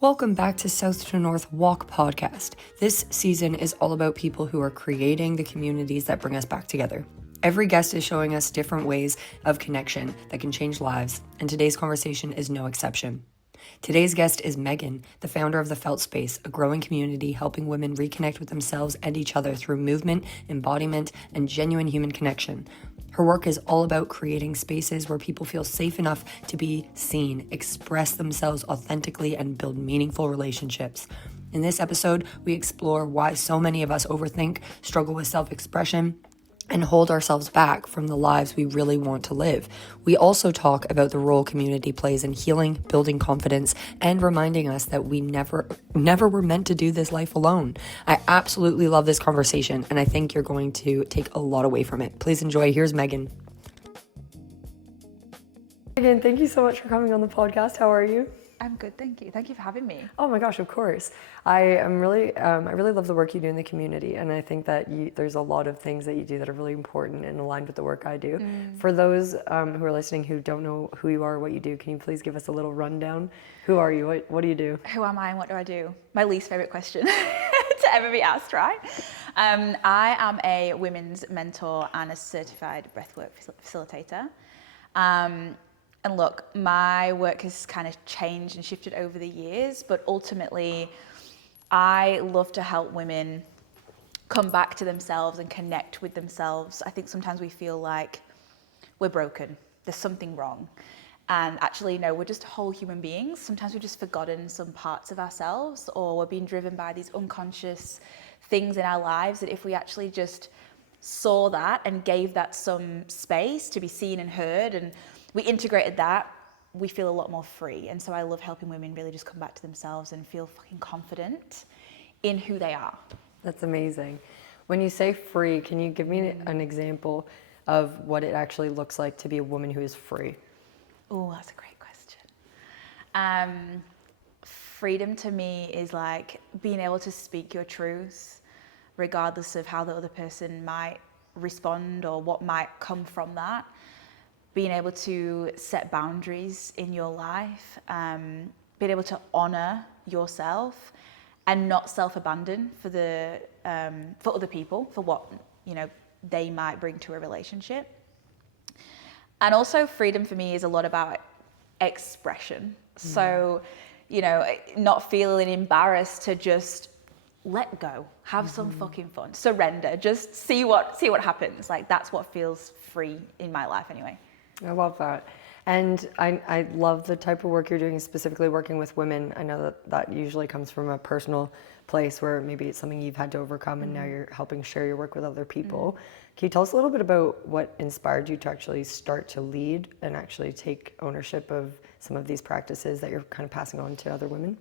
Welcome back to South to North Walk podcast. This season is all about people who are creating the communities that bring us back together. Every guest is showing us different ways of connection that can change lives, and today's conversation is no exception. Today's guest is Megan, the founder of the Felt Space, a growing community helping women reconnect with themselves and each other through movement, embodiment, and genuine human connection. Her work is all about creating spaces where people feel safe enough to be seen, express themselves authentically, and build meaningful relationships. In this episode, we explore why so many of us overthink, struggle with self-expression, and hold ourselves back from the lives we really want to live. We also talk about the role community plays in healing, building confidence, and reminding us that we never were meant to do this life alone. I absolutely love this conversation, and I think you're going to take a lot away from it. Please enjoy. Here's Megan. Megan, thank you so much for coming on the podcast. How are you? I'm good, thank you. Thank you for having me. Oh my gosh, of course. I really love the work you do in the community, and I think that there's a lot of things that you do that are really important and aligned with the work I do. For those who are listening who don't know who you are or what you do, can you please give us a little rundown? Who are you? What do you do? Who am I and what do I do? My least favorite question to ever be asked, right? I am a women's mentor and a certified breathwork facilitator. And look, my work has kind of changed and shifted over the years, but ultimately, I love to help women come back to themselves and connect with themselves. I think sometimes we feel like we're broken, there's something wrong. And actually, no, we're just whole human beings. Sometimes we've just forgotten some parts of ourselves, or we're being driven by these unconscious things in our lives that if we actually just saw that and gave that some space to be seen and heard, and we integrated that, we feel a lot more free. And so I love helping women really just come back to themselves and feel fucking confident in who they are. That's amazing. When you say free, can you give me an example of what it actually looks like to be a woman who is free? Oh, that's a great question. Freedom to me is like being able to speak your truth, regardless of how the other person might respond or what might come from that. Being able to set boundaries in your life, being able to honor yourself and not self-abandon for other people, for what, they might bring to a relationship. And also freedom for me is a lot about expression. So, not feeling embarrassed to just let go, have some fucking fun, surrender, just see what happens. Like that's what feels free in my life anyway. I love that. And I love the type of work you're doing, specifically working with women. I know that usually comes from a personal place where maybe it's something you've had to overcome and now you're helping share your work with other people. Can you tell us a little bit about what inspired you to actually start to lead and actually take ownership of some of these practices that you're kind of passing on to other women?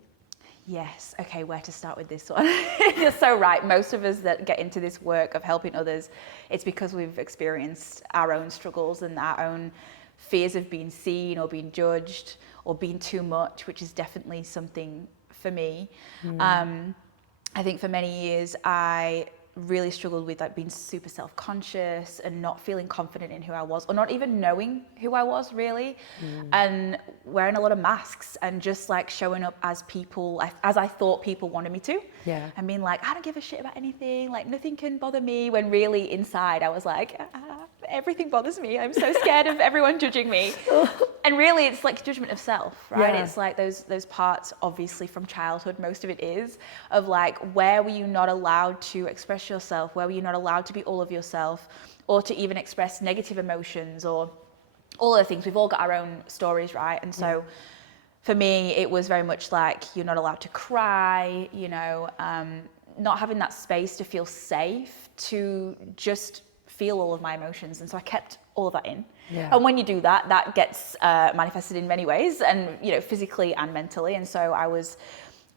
Yes. Okay, where to start with this one? You're so right. Most of us that get into this work of helping others, it's because we've experienced our own struggles and our own fears of being seen or being judged or being too much, which is definitely something for me. I think for many years, I really struggled with like being super self-conscious and not feeling confident in who I was, or not even knowing who I was really, and wearing a lot of masks and just like showing up as people, as I thought people wanted me to, and being like, I don't give a shit about anything, like nothing can bother me, when really inside I was like, everything bothers me, I'm so scared of everyone judging me. And really it's like judgment of self, right? It's like those parts, obviously from childhood, most of it is, of like, where were you not allowed to express yourself, where were you not allowed to be all of yourself, or to even express negative emotions, or all of the things. We've all got our own stories, right? And so for me, it was very much like, you're not allowed to cry, not having that space to feel safe, to just feel all of my emotions. And so I kept all of that in. And when you do that, that gets manifested in many ways, and physically and mentally. And so I was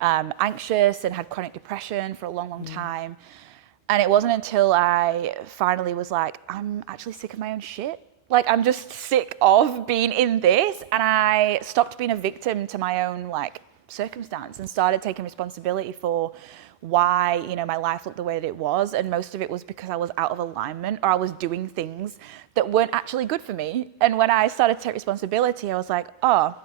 anxious and had chronic depression for a long time. And it wasn't until I finally was like, I'm actually sick of my own shit. Like, I'm just sick of being in this. And I stopped being a victim to my own circumstance and started taking responsibility for why, my life looked the way that it was. And most of it was because I was out of alignment, or I was doing things that weren't actually good for me. And when I started to take responsibility, I was like, oh,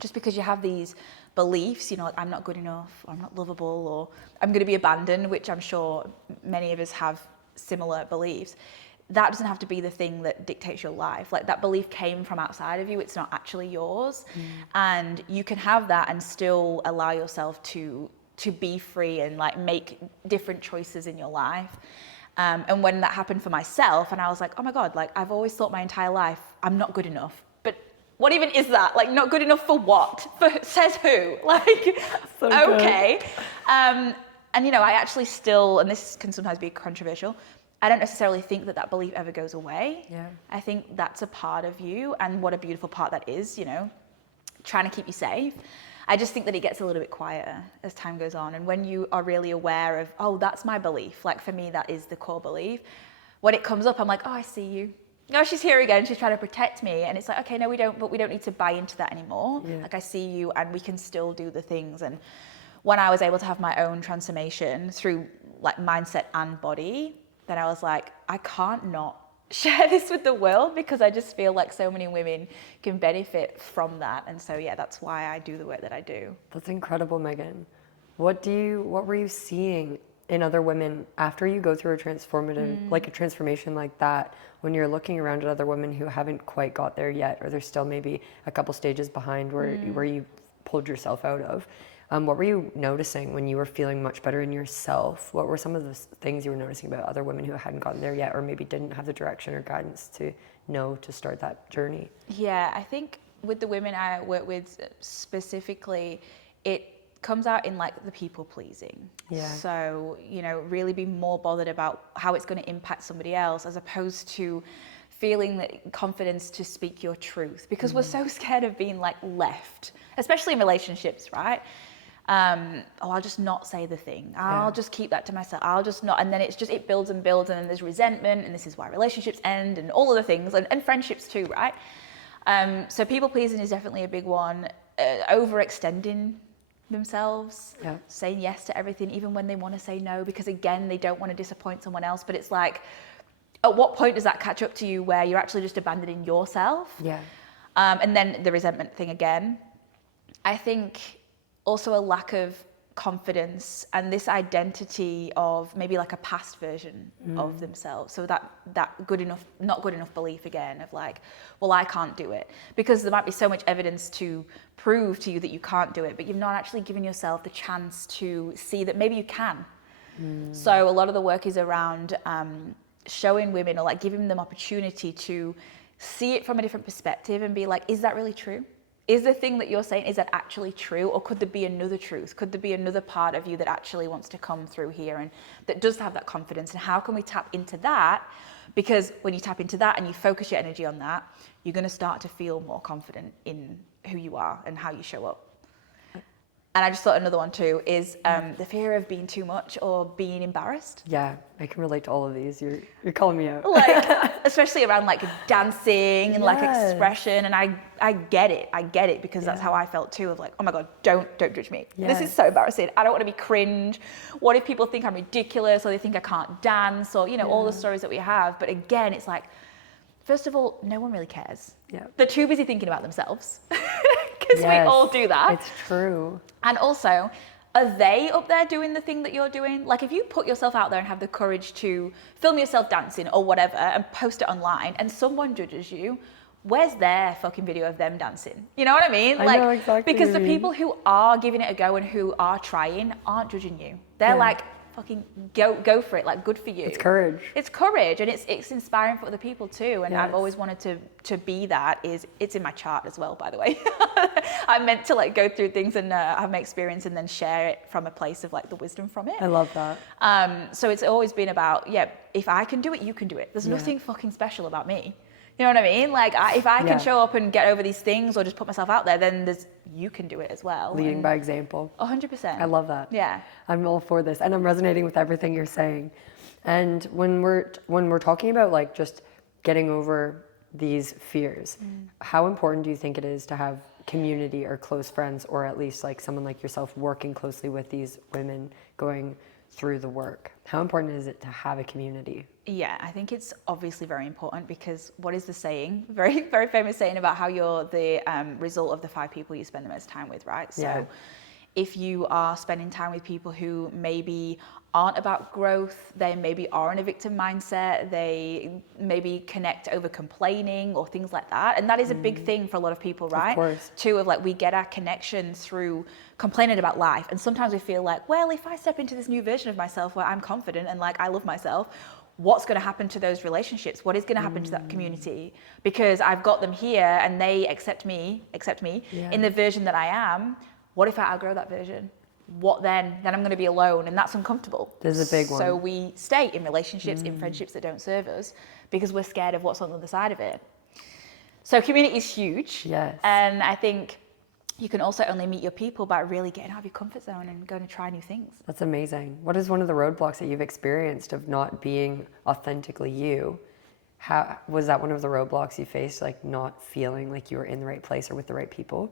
just because you have these beliefs, you know, like I'm not good enough, or I'm not lovable, or I'm going to be abandoned, which I'm sure many of us have similar beliefs. That doesn't have to be the thing that dictates your life. Like that belief came from outside of you. It's not actually yours. And you can have that and still allow yourself to be free and like make different choices in your life. And when that happened for myself, and I was like, oh my God, like I've always thought my entire life, I'm not good enough. But what even is that? Like not good enough for what? For says who? Like, so okay. And you know, I actually still, and this can sometimes be controversial, I don't necessarily think that belief ever goes away. Yeah. I think that's a part of you, and what a beautiful part that is, you know, trying to keep you safe. I just think that it gets a little bit quieter as time goes on. And when you are really aware of, oh, that's my belief, like for me, that is the core belief. When it comes up, I'm like, oh, I see you. No, she's here again. She's trying to protect me. And it's like, okay, no, we don't, but we don't need to buy into that anymore. Yeah. Like I see you, and we can still do the things. And when I was able to have my own transformation through like mindset and body, then I was like, I can't not share this with the world, because I just feel like so many women can benefit from that. And so, yeah, that's why I do the work that I do. That's incredible, Megan. What were you seeing in other women after you go through a like a transformation like that, when you're looking around at other women who haven't quite got there yet, or they're still maybe a couple stages behind where you pulled yourself out of? What were you noticing when you were feeling much better in yourself? What were some of the things you were noticing about other women who hadn't gotten there yet, or maybe didn't have the direction or guidance to know to start that journey? Yeah, I think with the women I work with specifically, it comes out in like the people pleasing. Yeah. So, you know, really be more bothered about how it's going to impact somebody else, as opposed to feeling that confidence to speak your truth, because we're so scared of being like left, especially in relationships, right? I'll just not say the thing. I'll just keep that to myself. I'll just not. And then it builds and builds, and then there's resentment, and this is why relationships end, and all of the things, and friendships too, right? So people pleasing is definitely a big one. Overextending themselves, saying yes to everything, even when they want to say no, because again, they don't want to disappoint someone else. But it's like, at what point does that catch up to you where you're actually just abandoning yourself? Yeah. And then the resentment thing again. I think also a lack of confidence and this identity of maybe like a past version of themselves. So that not good enough belief again of like, well, I can't do it, because there might be so much evidence to prove to you that you can't do it, but you've not actually given yourself the chance to see that maybe you can. So a lot of the work is around showing women, or like giving them opportunity to see it from a different perspective and be like, is that really true? Is the thing that you're saying, is that actually true? Or could there be another truth? Could there be another part of you that actually wants to come through here and that does have that confidence? And how can we tap into that? Because when you tap into that and you focus your energy on that, you're going to start to feel more confident in who you are and how you show up. And I just thought another one too is the fear of being too much or being embarrassed. Yeah, I can relate to all of these. You're calling me out. Like, especially around like dancing and like expression. And I get it because that's how I felt too, of like, oh my God, don't judge me. Yes. This is so embarrassing. I don't want to be cringe. What if people think I'm ridiculous, or they think I can't dance, or, you know, all the stories that we have. But again, it's like, first of all, no one really cares. Yeah. They're too busy thinking about themselves. Because we all do that. It's true. And also, are they up there doing the thing that you're doing? Like, if you put yourself out there and have the courage to film yourself dancing or whatever and post it online, and someone judges you, where's their fucking video of them dancing? You know what I mean? I know exactly. Because the people who are giving it a go and who are trying aren't judging you. They're like, fucking go for it, like, good for you. It's courage. It's courage, and it's inspiring for other people too. And I've always wanted to be that. It's in my chart as well, by the way. I'm meant to like go through things and have my experience and then share it from a place of like the wisdom from it. I love that. So it's always been about, if I can do it, you can do it. There's nothing fucking special about me. You know what I mean? Like, if I can show up and get over these things or just put myself out there, then you can do it as well. Leading by example. 100%. I love that. Yeah. I'm all for this, and I'm resonating with everything you're saying. And when we're talking about like just getting over these fears, how important do you think it is to have community or close friends, or at least like someone like yourself working closely with these women going through the work. How important is it to have a community? Yeah, I think it's obviously very important, because what is the saying? Very, very famous saying about how you're the result of the 5 people you spend the most time with, right? So if you are spending time with people who maybe aren't about growth, they maybe are in a victim mindset, they maybe connect over complaining or things like that. And that is a big thing for a lot of people, right? Of course. Too, of like, we get our connection through complaining about life. And sometimes we feel like, well, if I step into this new version of myself where I'm confident and like I love myself, what's going to happen to those relationships? What is going to happen to that community? Because I've got them here and they accept me in the version that I am. What if I outgrow that version? What then? Then I'm going to be alone, and that's uncomfortable. There's a big one. So we stay in relationships, in friendships that don't serve us, because we're scared of what's on the other side of it. So community is huge. Yes. And I think you can also only meet your people by really getting out of your comfort zone and going to try new things. That's amazing. What is one of the roadblocks that you've experienced of not being authentically you? How was that one of the roadblocks you faced, like not feeling like you were in the right place or with the right people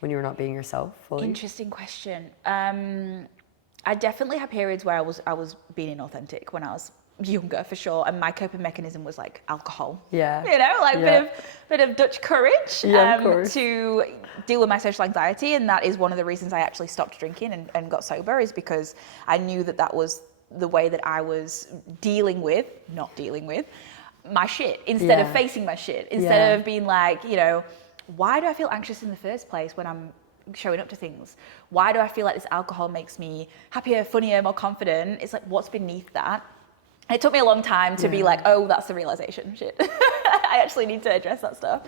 when you were not being yourself fully? Interesting question. I definitely had periods where I was being inauthentic when I was younger, for sure, and my coping mechanism was like alcohol. Yeah. You know, like bit of Dutch courage to deal with my social anxiety, and that is one of the reasons I actually stopped drinking and got sober, is because I knew that was the way that I was not dealing with my shit, instead of facing my shit, instead of being like, you know, why do I feel anxious in the first place when I'm showing up to things? Why do I feel like this alcohol makes me happier, funnier, more confident? It's like, what's beneath that? And it took me a long time to be like, oh, that's the realization. Shit. I actually need to address that stuff.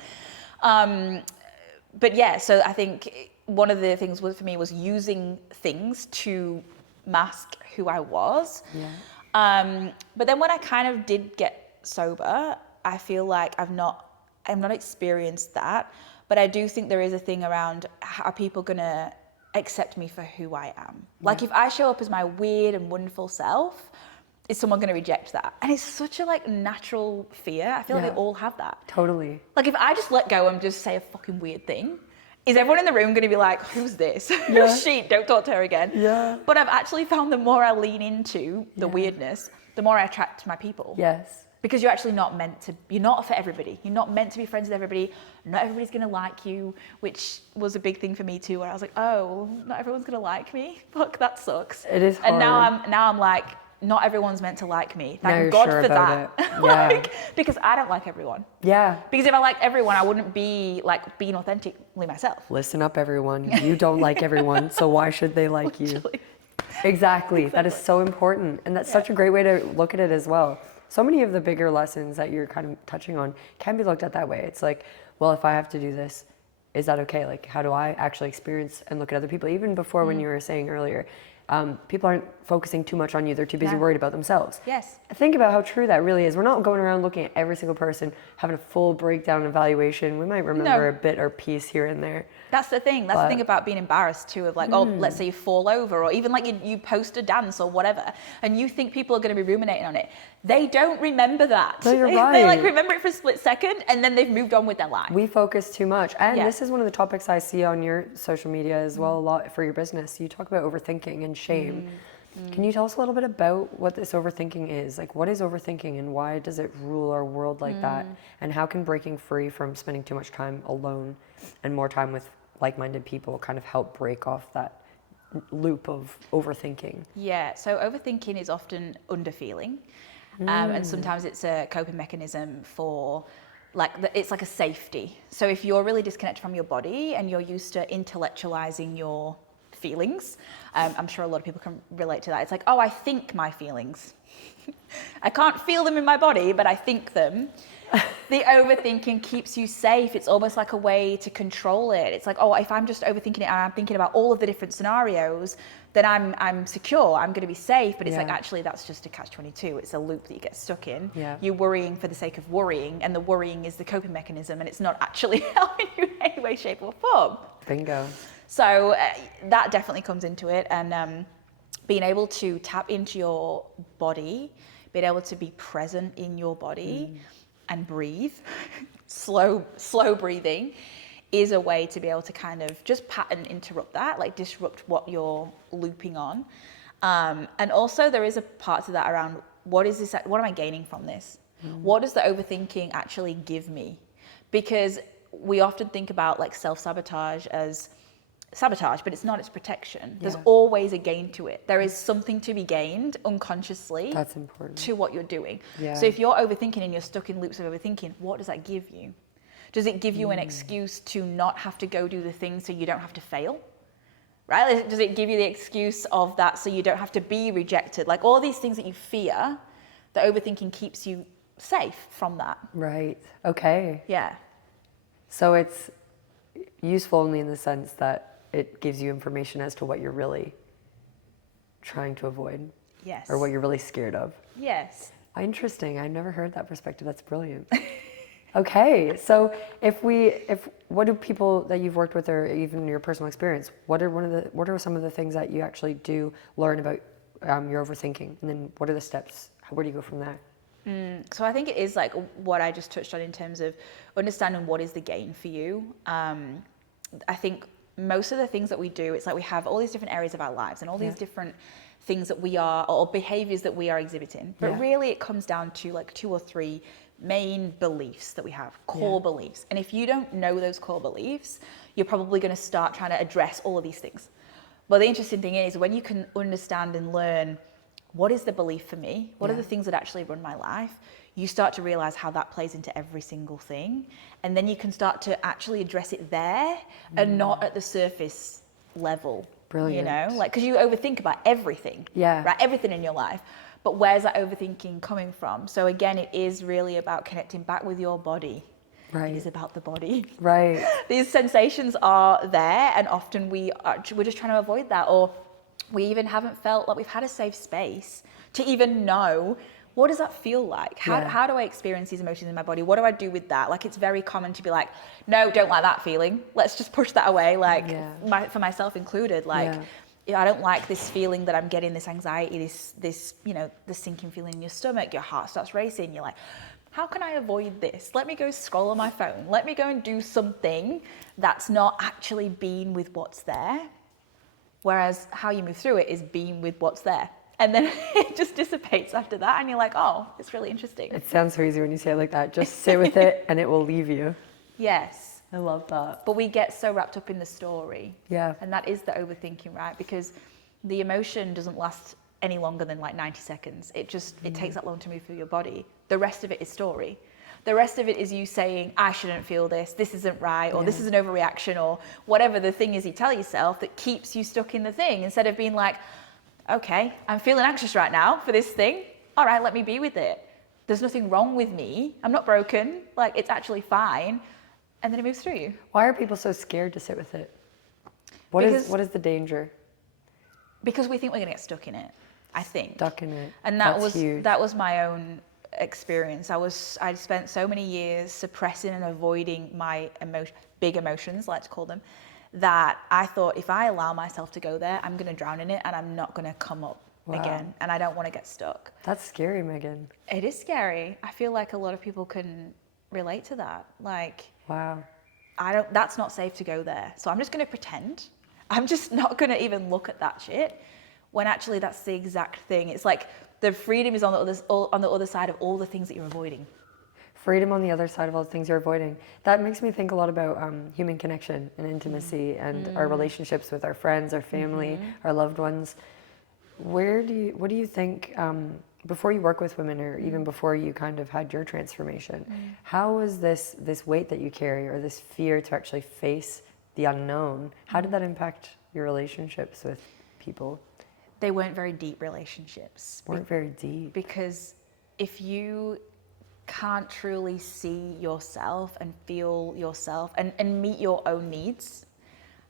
But yeah, so I think one of the things for me was using things to mask who I was. Yeah. But then when I kind of did get sober, I feel like I've not experienced that. But I do think there is a thing around, how are people gonna accept me for who I am? Yeah. Like if I show up as my weird and wonderful self, is someone gonna reject that? And it's such a like natural fear. I feel like they all have that. Totally. Like if I just let go and just say a fucking weird thing, is everyone in the room gonna be like, who's this? Who's she? Don't talk to her again. Yeah. But I've actually found the more I lean into the weirdness, the more I attract my people. Yes. Because you're actually you're not for everybody. You're not meant to be friends with everybody. Not everybody's going to like you, which was a big thing for me too, where I was like, oh, not everyone's going to like me. Fuck, that sucks. It is hard. And now I'm like, not everyone's meant to like me. Thank God for that. Yeah. Because I don't like everyone. Yeah. Because if I liked everyone, I wouldn't be like being authentically myself. Listen up, everyone. You don't like everyone, so why should they like you? Exactly. That is so important. And that's such a great way to look at it as well. So many of the bigger lessons that you're kind of touching on can be looked at that way. It's like, well, if I have to do this, is that okay? Like, how do I actually experience and look at other people? Even before when you were saying earlier, people aren't focusing too much on you. They're too busy worried about themselves. Yes. Think about how true that really is. We're not going around looking at every single person, having a full breakdown evaluation. We might remember a bit or piece here and there. That's the thing. That's the thing about being embarrassed too, of like, oh, let's say you fall over, or even like you post a dance or whatever, and you think people are going to be ruminating on it. They don't remember that. No, you're right. They like remember it for a split second, and then they've moved on with their life. We focus too much. And this is one of the topics I see on your social media as well, a lot for your business. You talk about overthinking and shame. Can you tell us a little bit about what this overthinking is? Like, what is overthinking and why does it rule our world like that? And how can breaking free from spending too much time alone and more time with like-minded people kind of help break off that loop of overthinking? Yeah, so overthinking is often underfeeling. And sometimes it's a coping mechanism for it's like a safety. So if you're really disconnected from your body and you're used to intellectualizing your feelings, I'm sure a lot of people can relate to that. It's like, oh, I think my feelings. I can't feel them in my body, but I think them. The overthinking keeps you safe. It's almost like a way to control it. It's like, oh, if I'm just overthinking it and I'm thinking about all of the different scenarios, then I'm secure. I'm going to be safe. But it's like, actually, that's just a catch-22. It's a loop that you get stuck in. Yeah. You're worrying for the sake of worrying, and the worrying is the coping mechanism, and it's not actually helping you in any way, shape, or form. Bingo. So that definitely comes into it, and being able to tap into your body, being able to be present in your body and breathe, slow breathing, is a way to be able to kind of just pattern interrupt that, like disrupt what you're looping on. And also there is a part to that around what am I gaining from this? What does the overthinking actually give me? Because we often think about like self-sabotage as sabotage, but it's not, it's protection. There's always a gain to it. There is something to be gained unconsciously. That's important. To what you're doing. Yeah. So if you're overthinking and you're stuck in loops of overthinking, what does that give you? Does it give you an excuse to not have to go do the things so you don't have to fail? Right? Does it give you the excuse of that so you don't have to be rejected? Like all these things that you fear, the overthinking keeps you safe from that. Right. Okay. Yeah. So it's useful only in the sense that it gives you information as to what you're really trying to avoid. Yes. Or what you're really scared of. Yes. Interesting. I've never heard that perspective. That's brilliant. Okay. So what do people that you've worked with, or even your personal experience, what are some of the things that you actually do learn about your overthinking? And then what are the steps? Where do you go from there? So I think it is like what I just touched on in terms of understanding what is the gain for you. I think most of the things that we do, it's like we have all these different areas of our lives and all these different things that we are, or behaviors that we are exhibiting. But really it comes down to like 2 or 3 main beliefs that we have, core beliefs. And if you don't know those core beliefs, you're probably going to start trying to address all of these things. But the interesting thing is when you can understand and learn what is the belief for me, what are the things that actually run my life, you start to realize how that plays into every single thing. And then you can start to actually address it there and not at the surface level. Brilliant. You know, like, because you overthink about everything, right? Everything in your life. But where's that overthinking coming from? So again, it is really about connecting back with your body. Right. It is about the body. Right. These sensations are there, and often we're just trying to avoid that, or we even haven't felt like we've had a safe space to even know, what does that feel like? How do I experience these emotions in my body? What do I do with that? Like, it's very common to be like, no, don't like that feeling. Let's just push that away. Like, for myself included, like, I don't like this feeling that I'm getting, this anxiety, this, you know, the sinking feeling in your stomach, your heart starts racing. You're like, how can I avoid this? Let me go scroll on my phone. Let me go and do something that's not actually being with what's there. Whereas how you move through it is being with what's there. And then it just dissipates after that. And you're like, oh, it's really interesting. It sounds so easy when you say it like that. Just sit with it and it will leave you. Yes. I love that. But we get so wrapped up in the story. Yeah. And that is the overthinking, right? Because the emotion doesn't last any longer than like 90 seconds. It takes that long to move through your body. The rest of it is story. The rest of it is you saying, I shouldn't feel this isn't right, or this is an overreaction, or whatever the thing is you tell yourself that keeps you stuck in the thing, instead of being like, okay, I'm feeling anxious right now for this thing. All right, let me be with it. There's nothing wrong with me. I'm not broken. Like, it's actually fine. And then it moves through you. Why are people so scared to sit with it? What is the danger? Because we think we're going to get stuck in it, I think. Stuck in it. And that was my own experience. I'd spent so many years suppressing and avoiding my big emotions, I like to call them, that I thought if I allow myself to go there, I'm going to drown in it and I'm not going to come up again. And I don't want to get stuck. That's scary, Megan. It is scary. I feel like a lot of people can relate to that. Like, wow. That's not safe to go there. So I'm just going to pretend. I'm just not going to even look at that shit, when actually that's the exact thing. It's like the freedom is on the other side of all the things that you're avoiding. Freedom on the other side of all the things you're avoiding. That makes me think a lot about human connection and intimacy and our relationships with our friends, our family, our loved ones. What do you think, before you work with women, or even before you kind of had your transformation, how was this weight that you carry, or this fear to actually face the unknown, how did that impact your relationships with people? They weren't very deep relationships. Weren't very deep. Because if you can't truly see yourself and feel yourself and meet your own needs,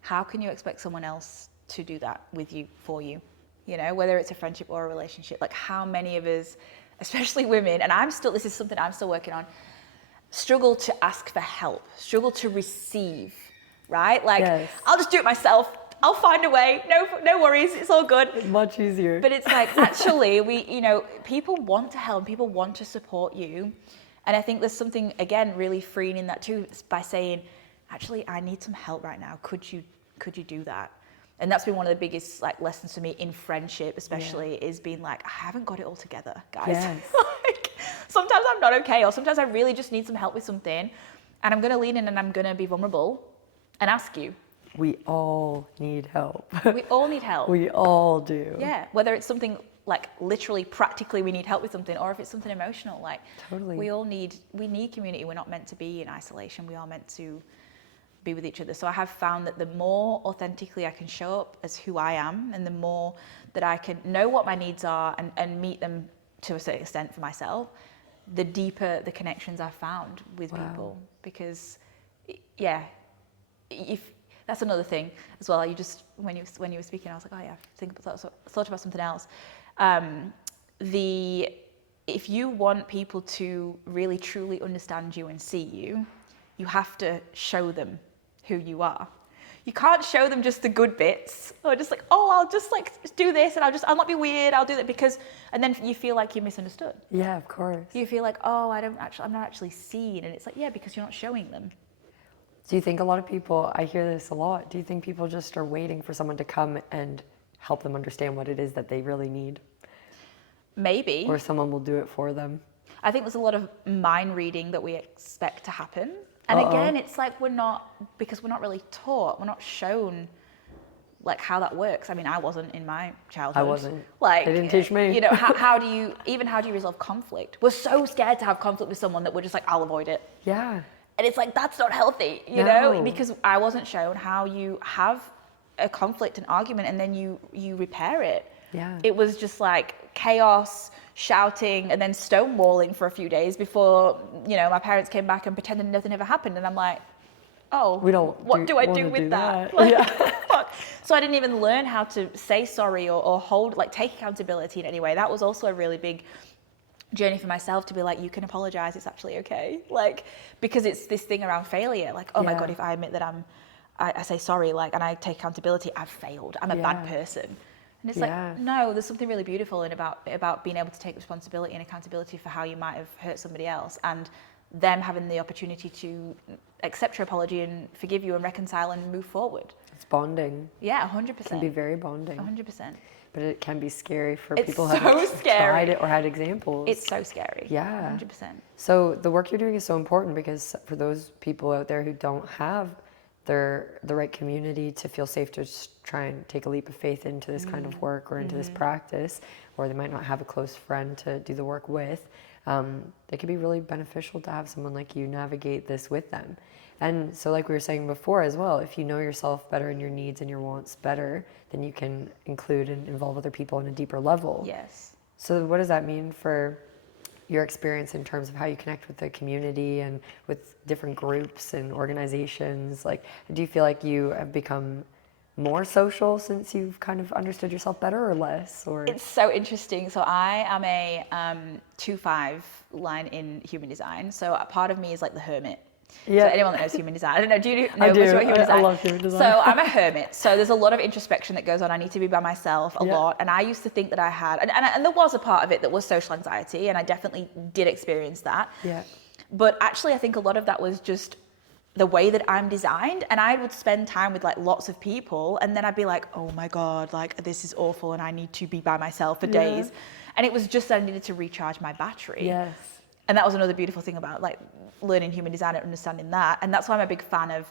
how can you expect someone else to do that with you, for you? You know, whether it's a friendship or a relationship. Like, how many of us, especially women, and this is something I'm still working on, struggle to ask for help, struggle to receive, right? Like, I'll just do it myself. I'll find a way. No worries. It's all good. It's much easier. But it's like, actually, people want to help, people want to support you. And I think there's something, again, really freeing in that too, by saying, actually, I need some help right now. Could you do that? And that's been one of the biggest like lessons for me in friendship, especially, is being like, I haven't got it all together, guys. Yes. Like, sometimes I'm not okay, or sometimes I really just need some help with something, and I'm going to lean in and I'm going to be vulnerable and ask you. We all need help. We all need help. We all do. Yeah, whether it's something like literally, practically we need help with something, or if it's something emotional, like Totally. we need community. We're not meant to be in isolation. We are meant to be with each other. So I have found that the more authentically I can show up as who I am, and the more that I can know what my needs are and meet them to a certain extent for myself, the deeper the connections I've found with people. Because yeah, if that's another thing as well. You just when you were speaking, I was like, oh yeah, thought about something else. If you want people to really truly understand you and see you, you have to show them who you are. You can't show them just the good bits, or just like, oh, I'll just like do this and I'll not be weird, I'll do that, and then you feel like you're misunderstood. Yeah, of course. You feel like, oh, I'm not actually seen, and it's like, yeah, because you're not showing them. Do you think a lot of people, I hear this a lot, do you think people just are waiting for someone to come and help them understand what it is that they really need? Maybe. Or someone will do it for them? I think there's a lot of mind reading that we expect to happen. And again, it's like because we're not really taught, we're not shown like how that works. I mean, I wasn't in my childhood. I wasn't. Like, they didn't teach me. You know, how do you resolve conflict? We're so scared to have conflict with someone that we're just like, I'll avoid it. Yeah. And it's like, that's not healthy, you know, because I wasn't shown how you have a conflict, an argument, and then you repair it. Yeah. It was just like chaos, shouting, and then stonewalling for a few days before, you know, my parents came back and pretended nothing ever happened. And I'm like, oh, what do I do with that? Like, fuck. So I didn't even learn how to say sorry or hold, like, take accountability in any way. That was also a really big journey for myself, to be like, you can apologize, it's actually okay. Like, because it's this thing around failure. Like, oh my God, if I admit that I say sorry, like, and I take accountability, I've failed. I'm a bad person. And it's like, no, there's something really beautiful about being able to take responsibility and accountability for how you might have hurt somebody else, and them having the opportunity to accept your apology and forgive you and reconcile and move forward. It's bonding. Yeah, 100%. It can be very bonding. 100%. But it can be scary for It's people who so haven't tried it or had examples. It's so scary. Yeah. 100%. So the work you're doing is so important, because for those people out there who don't have the right community to feel safe to just try and take a leap of faith into this kind of work or into this practice, or they might not have a close friend to do the work with, it can be really beneficial to have someone like you navigate this with them. And so, like we were saying before as well, if you know yourself better and your needs and your wants better, then you can include and involve other people on a deeper level. Yes. So what does that mean for your experience in terms of how you connect with the community and with different groups and organizations? Like, do you feel like you have become more social since you've kind of understood yourself better, or less? Or it's so interesting. So I am a 2-5 line in human design. So a part of me is like the hermit. Yeah. So anyone that knows human design, I don't know, do you know much about human design? I love human design. So I'm a hermit. So there's a lot of introspection that goes on. I need to be by myself a lot. And I used to think that I had, and there was a part of it that was social anxiety, and I definitely did experience that. Yeah. But actually, I think a lot of that was just the way that I'm designed, and I would spend time with like lots of people, and then I'd be like, oh my God, like this is awful, and I need to be by myself for days. And it was just that I needed to recharge my battery. Yes. And that was another beautiful thing about like learning human design and understanding that. And that's why I'm a big fan of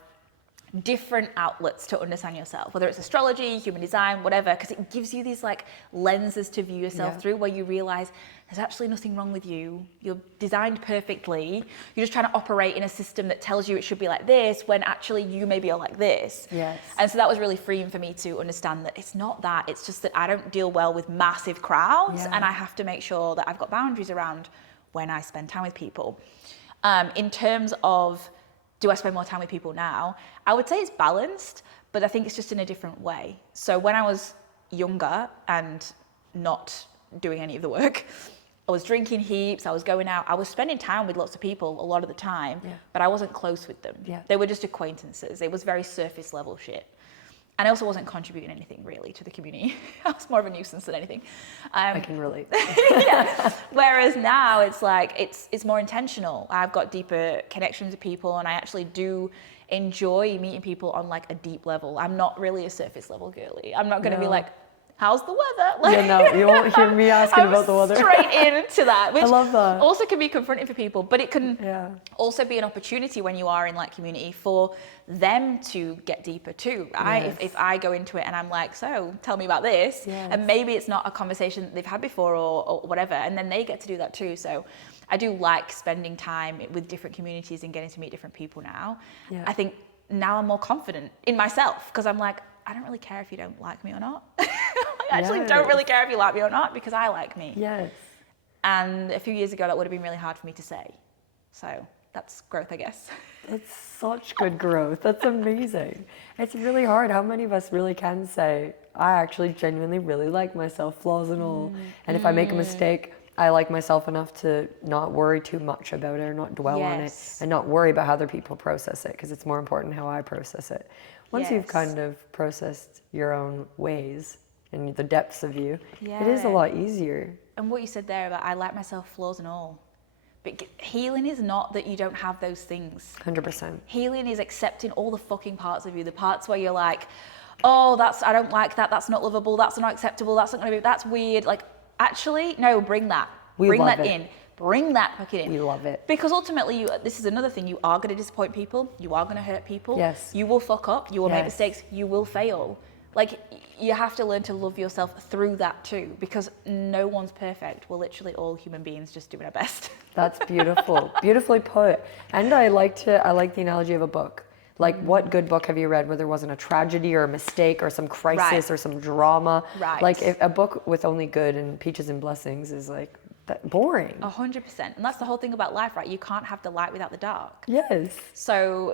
different outlets to understand yourself, whether it's astrology, human design, whatever, because it gives you these like lenses to view yourself through, where you realize there's actually nothing wrong with you. You're designed perfectly. You're just trying to operate in a system that tells you it should be like this, when actually you maybe are like this. Yes. And so that was really freeing for me to understand that it's not that. It's just that I don't deal well with massive crowds, and I have to make sure that I've got boundaries around when I spend time with people. In terms of, do I spend more time with people now? I would say it's balanced, but I think it's just in a different way. So when I was younger and not doing any of the work, I was drinking heaps, I was going out, I was spending time with lots of people a lot of the time, but I wasn't close with them. They were just acquaintances. It was very surface level shit. And I also wasn't contributing anything really to the community. I was more of a nuisance than anything. I can relate. Whereas now it's like, it's more intentional. I've got deeper connections with people, and I actually do enjoy meeting people on like a deep level. I'm not really a surface level girly. I'm not going to be like, how's the weather? Like, yeah, no, you won't hear me asking about the weather. Straight into that, which I love that. also can be confronting for people, but it can also be an opportunity when you are in like community for them to get deeper too, right? Yes. If I go into it and I'm like, so tell me about this, and maybe it's not a conversation that they've had before or whatever, and then they get to do that too. So I do like spending time with different communities and getting to meet different people now. Yeah. I think now I'm more confident in myself because I'm like, I don't really care if you don't like me or not. I actually don't really care if you like me or not because I like me. Yes. And a few years ago, that would have been really hard for me to say. So that's growth, I guess. It's such good growth. That's amazing. It's really hard. How many of us really can say, I actually genuinely really like myself, flaws and all. And if I make a mistake, I like myself enough to not worry too much about it or not dwell on it and not worry about how other people process it because it's more important how I process it. Once you've kind of processed your own ways and the depths of you, it is a lot easier. And what you said there about I like myself, flaws and all. But healing is not that you don't have those things. 100%. Healing is accepting all the fucking parts of you. The parts where you're like, oh, I don't like that. That's not lovable. That's not acceptable. That's not going to be, that's weird. Like, actually, no, bring that. Bring that in. Bring that fucking in. We love it. Because ultimately, this is another thing. You are going to disappoint people. You are going to hurt people. Yes. You will fuck up. You will make mistakes. You will fail. Like, you have to learn to love yourself through that too, because no one's perfect. We're literally all human beings just doing our best. That's beautiful. Beautifully put. And I like the analogy of a book. Like, what good book have you read where there wasn't a tragedy or a mistake or some crisis or some drama? Right. Like, if a book with only good and peaches and blessings is like, boring. 100%. And that's the whole thing about life, right? You can't have the light without the dark. Yes. So,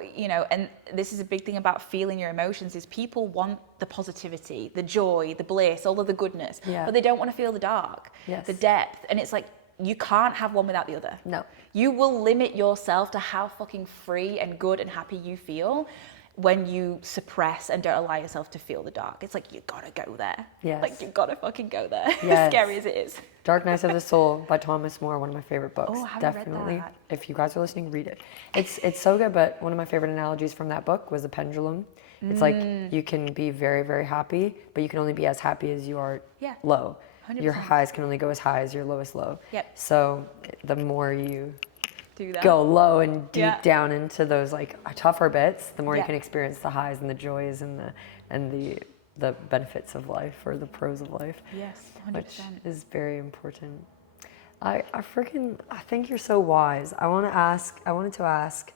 and this is a big thing about feeling your emotions is people want the positivity, the joy, the bliss, all of the goodness, but they don't want to feel the dark, the depth. And it's like, you can't have one without the other. No. You will limit yourself to how fucking free and good and happy you feel when you suppress and don't allow yourself to feel the dark. It's like, you gotta go there. Yes. Like, you gotta fucking go there. Yes. As scary as it is. Dark Nights of the Soul by Thomas More, one of my favorite books. Oh, I haven't Definitely. read that. If you guys are listening, read it. It's so good, but one of my favorite analogies from that book was the pendulum. It's like you can be very, very happy, but you can only be as happy as you are low. 100%. Your highs can only go as high as your lowest low. Yep. So the more you do that, go low and deep down into those like tougher bits, the more you can experience the highs and the joys and the benefits of life or the pros of life. Yes, 100%. Which is very important. I think you're so wise. I wanted to ask,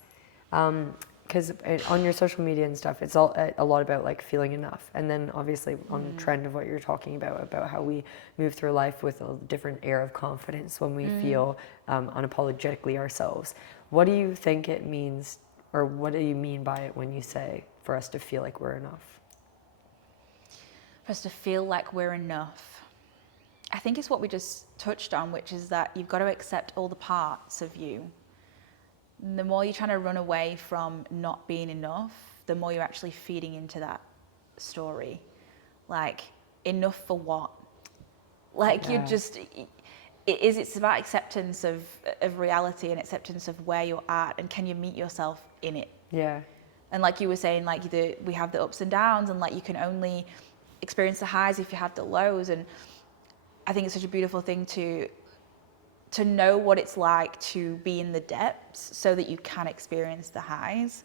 because on your social media and stuff, it's a lot about like feeling enough, and then obviously on the trend of what you're talking about how we move through life with a different air of confidence when we feel unapologetically ourselves. What do you think it means, or what do you mean by it when you say for us to feel like we're enough? For us to feel like we're enough, I think it's what we just touched on, which is that you've got to accept all the parts of you. The more you're trying to run away from not being enough, the more you're actually feeding into that story. Like, enough for what? Like, you're just, it's about acceptance of reality and acceptance of where you're at, and can you meet yourself in it? Yeah. And like you were saying, like we have the ups and downs, and like you can only experience the highs if you have the lows. And I think it's such a beautiful thing to know what it's like to be in the depths so that you can experience the highs.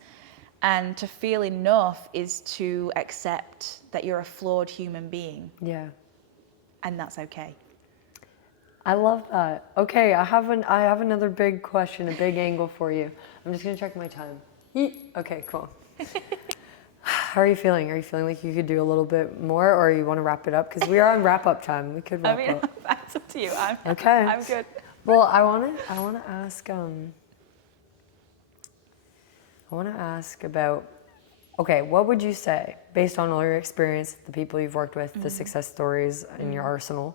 And to feel enough is to accept that you're a flawed human being. Yeah. And that's okay. I love that. Okay, I have another big question, a big angle for you. I'm just gonna check my time. Okay, cool. How are you feeling? Are you feeling like you could do a little bit more, or you want to wrap it up? Because we are on wrap-up time. We could wrap up. That's up to you. I'm good. Well, I want to ask about, okay, what would you say, based on all your experience, the people you've worked with, the success stories in your arsenal,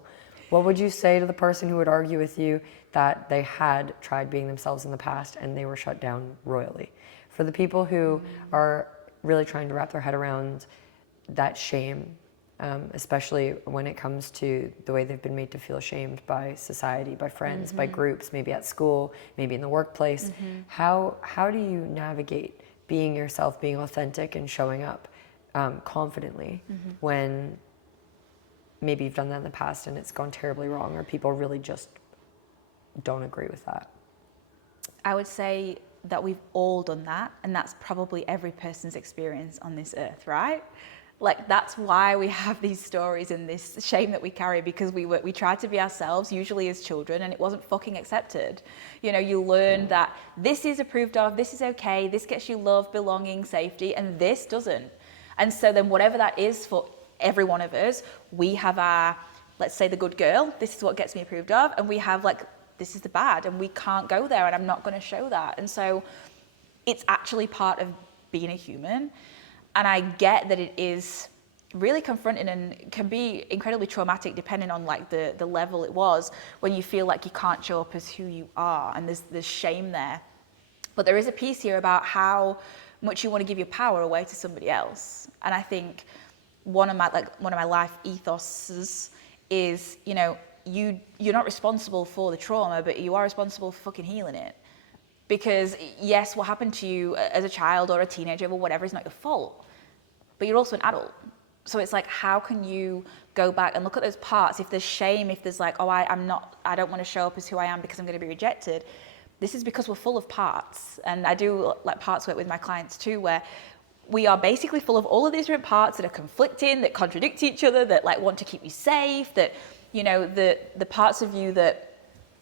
what would you say to the person who would argue with you that they had tried being themselves in the past and they were shut down royally? For the people who are really trying to wrap their head around that shame, especially when it comes to the way they've been made to feel ashamed by society, by friends, by groups, maybe at school, maybe in the workplace. How do you navigate being yourself, being authentic, and showing up confidently when maybe you've done that in the past and it's gone terribly wrong, or people really just don't agree with that? I would say that we've all done that, and that's probably every person's experience on this earth, right? Like, that's why we have these stories and this shame that we carry, because we tried to be ourselves, usually as children, and it wasn't fucking accepted. You know, you learn that this is approved of, this is okay, this gets you love, belonging, safety, and this doesn't. And so then whatever that is for every one of us, we have our, let's say, the good girl, this is what gets me approved of, and we have like, this is the bad, and we can't go there, and I'm not going to show that. And so it's actually part of being a human. And I get that it is really confronting and can be incredibly traumatic, depending on like the level it was, when you feel like you can't show up as who you are, and there's shame there. But there is a piece here about how much you want to give your power away to somebody else. And I think one of my life ethoses is, you know, you're not responsible for the trauma, but you are responsible for fucking healing it. Because yes, what happened to you as a child or a teenager or whatever is not your fault, but you're also an adult. So it's like, how can you go back and look at those parts? If there's shame, if there's like, oh, I don't want to show up as who I am because I'm going to be rejected. This is because we're full of parts. And I do like parts work with my clients too, where we are basically full of all of these different parts that are conflicting, that contradict each other, that like want to keep you safe, that, you know, the parts of you that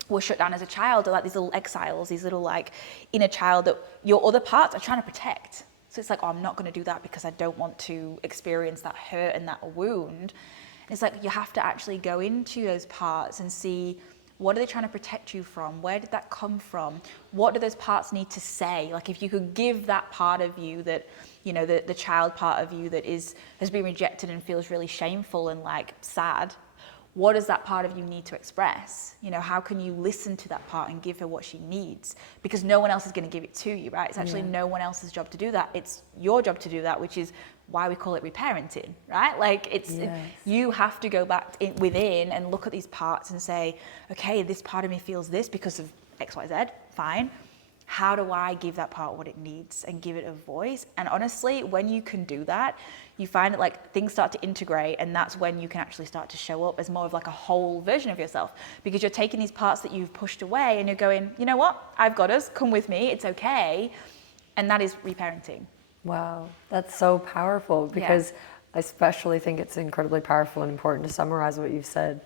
were shut down as a child are like these little exiles, these little like inner child that your other parts are trying to protect. So it's like, oh, I'm not going to do that because I don't want to experience that hurt and that wound. And it's like, you have to actually go into those parts and see, what are they trying to protect you from? Where did that come from? What do those parts need to say? Like, if you could give that part of you that, you know, the child part of you that has been rejected and feels really shameful and like sad, what does that part of you need to express? You know, how can you listen to that part and give her what she needs? Because no one else is going to give it to you, right? It's actually no one else's job to do that. It's your job to do that, which is why we call it reparenting, right? Like, it's you have to go back within and look at these parts and say, okay, this part of me feels this because of X, Y, Z, fine. How do I give that part what it needs and give it a voice? And honestly, when you can do that, you find that like things start to integrate, and that's when you can actually start to show up as more of like a whole version of yourself, because you're taking these parts that you've pushed away and you're going, you know what, I've got us, come with me, it's okay. And that is reparenting. Wow, that's so powerful, because I especially think it's incredibly powerful and important to summarize what you've said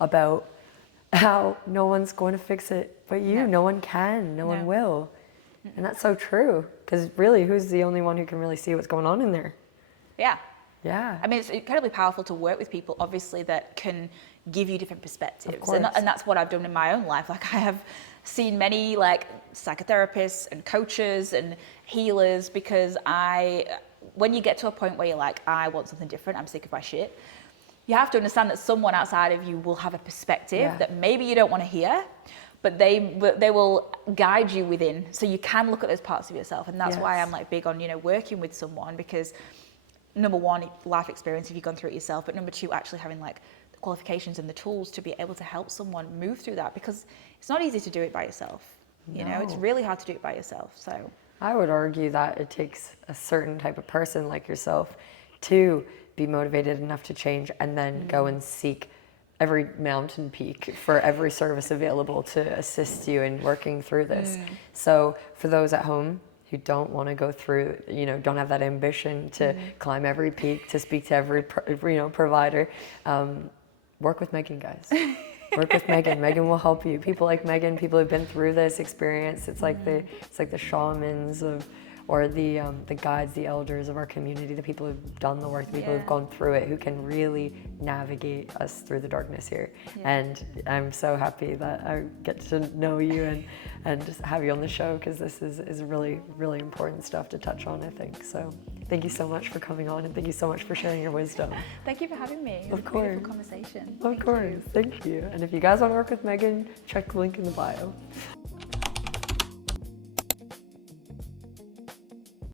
about how no one's going to fix it but you. No one can, no one will. And that's so true, because really, who's the only one who can really see what's going on in there? Yeah. I mean, it's incredibly powerful to work with people, obviously, that can give you different perspectives. And that's what I've done in my own life. Like, I have seen many like psychotherapists and coaches and healers, because when you get to a point where you're like, I want something different, I'm sick of my shit, you have to understand that someone outside of you will have a perspective that maybe you don't want to hear, but they will guide you within, so you can look at those parts of yourself. And that's why I'm like big on, you know, working with someone, because number one, life experience if you've gone through it yourself, but number two, actually having like the qualifications and the tools to be able to help someone move through that, because it's not easy to do it by yourself. You know, it's really hard to do it by yourself. So I would argue that it takes a certain type of person like yourself to be motivated enough to change, and then go and seek every mountain peak for every service available to assist you in working through this. So for those at home who don't want to go through, you know, don't have that ambition to climb every peak, to speak to every provider, work with Megan, guys. Work with Megan. Megan will help you. People like Megan, people who've been through this experience. It's like the shamans or the guides, the elders of our community, the people who've done the work, the people who've gone through it, who can really navigate us through the darkness here. And I'm so happy that I get to know you and just have you on the show, because this is really, really important stuff to touch on, I think. So thank you so much for coming on, and thank you so much for sharing your wisdom. Thank you for having me. It was of course. A beautiful conversation. Of course. Thank you. And if you guys want to work with Megan, check the link in the bio.